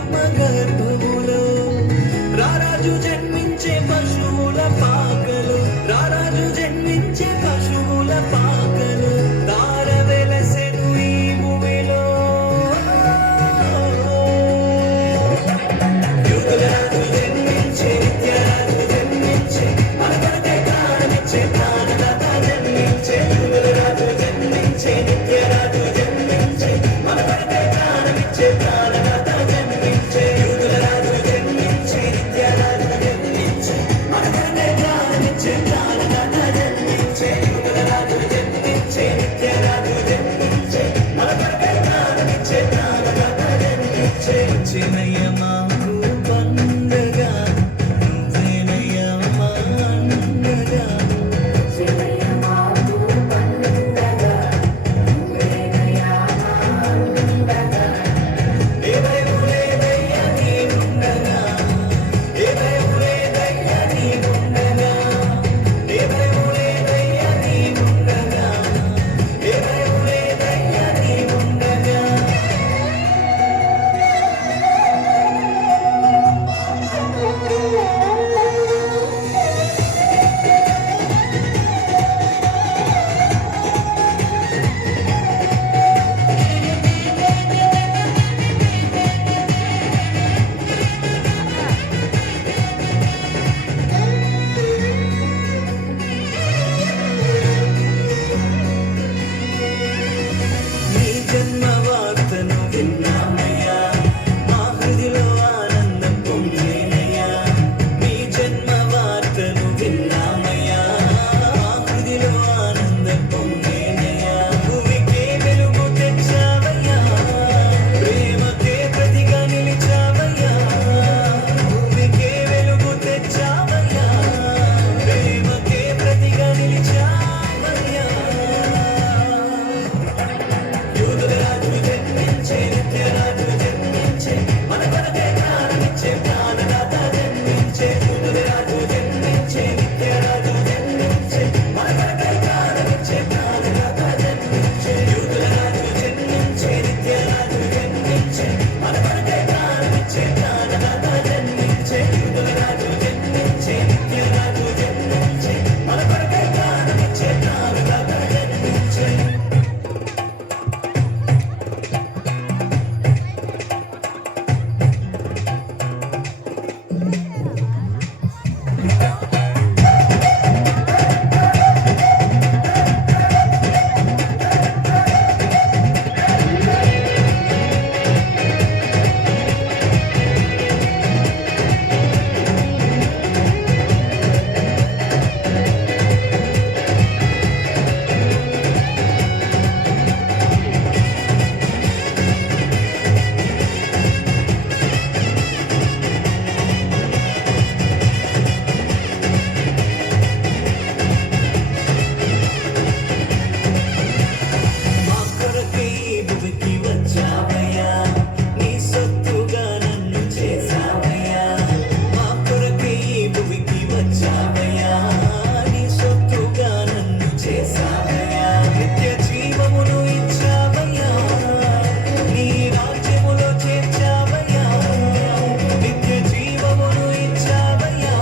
ఎల్లమ్మ గర్భములో రారాజు జన్మించే పశువుల పాకలు, రారాజు జన్మించే పశువుల పాకలు తార వెలసెను ఈ భూమిలో. యుగల రాజు జన్మించే, నిత్యరాజు జన్మించే, మన కొరకై ప్రాణమిచ్చే ప్రాణదాత జన్మించే. యుగల రాజు జన్మించే, నిత్యరాజు జన్మించే, మన కొరకై ప్రాణమిచ్చే ప్రాణదాత జన్మించే. యుగల రాజు జన్మించే, నిత్యరాజు జన్మించే, మన కొరకై ప్రాణమిచ్చే ప్రాణదాత జన్మించే. యుగల రాజు జన్మించే, నిత్యరాజు జన్మించే, మన కొరకై ప్రాణమిచ్చే ప్రాణదాత జన్మించే. చిన్నయ్య మాకు పండగ నువ్వేనయ్య మా అండగా. ఏ భయము లేదయ్యా నీవుండగా, ఏ భయము లేదయ్యా నీవుండగా, ఏ భయము లేదయ్యా నీవుండగా, ఏ భయము లేదయ్యా నీవుండగా. నీ జన్మ వార్తను విన్నామయ్యా, మా హృదిలో ఆనందం పొంగేనయ్యా. నీ జన్మ వార్తను విన్నామయ్యా, మా హృదిలో ఆనందం పొంగేనయ్యా. భూమికే వెలుగు తెచ్చావయ్యా, ప్రేమకే ప్రతిగా నిలిచావయ్యా. భూమికే వెలుగు తెచ్చావయ్యా, ప్రేమకే ప్రతిగా నిలిచావయ్యా. యుగల రాజు జన్మించే, నిత్యరాజు జన్మించే, మన కొరకై ప్రాణమిచ్చే ప్రాణదాత జన్మించే. యుగల రాజు జన్మించే, నిత్యరాజు జన్మించే, మన కొరకై ప్రాణమిచ్చే ప్రాణదాత జన్మించే. యుగల రాజు జన్మించే, నిత్యరాజు జన్మించే, మన కొరకై ప్రాణమిచ్చే ప్రాణదాత జన్మించే. యుగల రాజు జన్మించే, నిత్యరాజు జన్మించే, మన కొరకై ప్రాణమిచ్చే ప్రాణదాత జన్మించే. మా కొరకై భూమికి వచ్చావయ్యా, నీ సొత్తుగా నన్ను చేసావయ్యా. మా కొరకై భూమికి వచ్చావయ్యా, నీ సొత్తుగా నన్ను చేసావయ్యా. నిత్య జీవమును ఇచ్చావయ్యా, నీ రాజ్యములో చేర్చావయ్యా. నిత్య జీవమును ఇచ్చావయ్యా,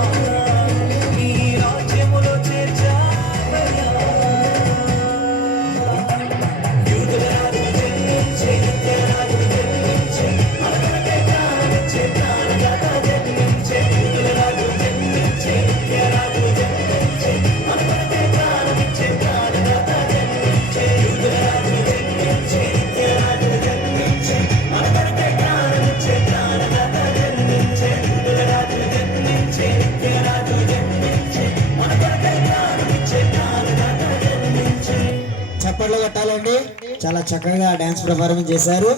నీ రాజ్యములో చేర్చావయ్యా. యుగల రాజు జన్మించే, నిత్యరాజు జన్మించే, మన కొరకై ప్రాణమిచ్చే ప్రాణదాత జన్మించే. యుగల రాజు జన్మించే, నిత్యరాజు జన్మించే, మన కొరకై ప్రాణమిచ్చే ప్రాణదాత జన్మించే. యుగల రాజు జన్మించే, నిత్యరాజు జన్మించే, మన కొరకై ప్రాణమిచ్చే ప్రాణదాత జన్మించే. యుగల రాజు జన్మించే, నిత్యరాజు జన్మించే, మన కొరకై ప్రాణమిచ్చే ప్రాణదాత జన్మించే. చప్పట్లు కొట్టాలండి. చాలా చక్కగా డాన్స్ పర్ఫార్మెన్స్ చేశారు.